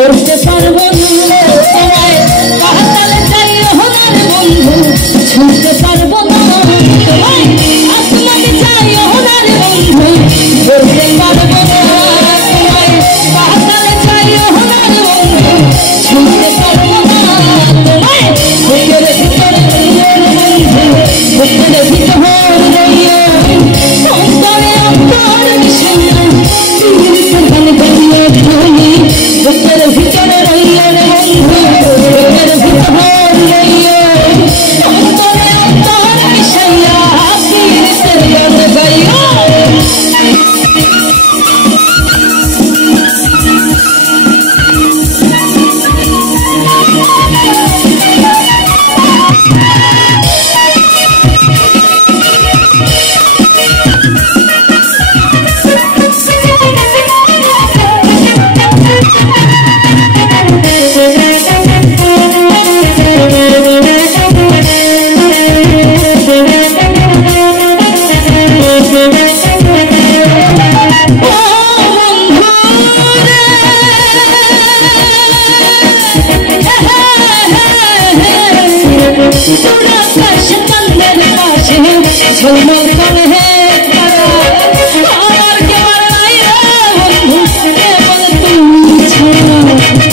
করতে পারবো না তোমায় পাতালে চাই ওনার বন্ধু ছুঁতে পারবো না তোমায় আসমানে চাই ওনার বন্ধু করতে পারবো না তোমায় পাতালে চাই ওনার বন্ধু ছুঁতে পারবো না তোমায় বুকের ভিতরে বন্ধু বুকের ভিতরে অন্তরে অন্তর মিশিয়ে গান গাইয়ে তুমি বুকের ভিতরে রইয়ে বন্ধু বুকের ভিতরে রইয়ে অন্তরে অন্তর মিশিয়ে পীড়িতের গান গাইয়ে झलमल कौन है और क्या बनाया बंधु केवल तुम झलमल कौन है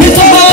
ভিতরে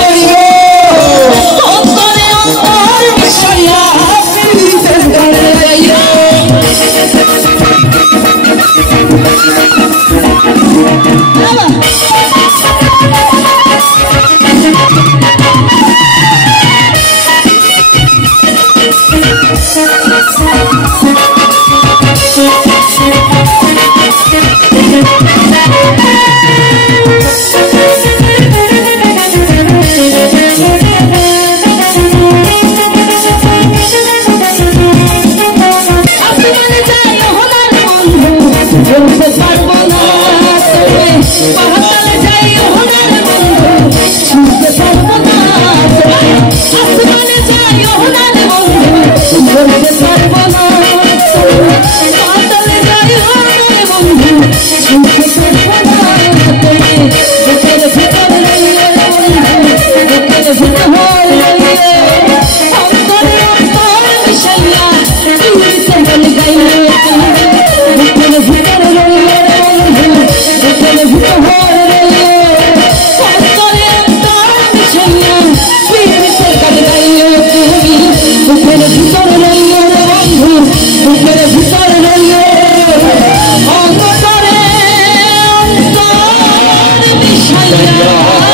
সাইয়া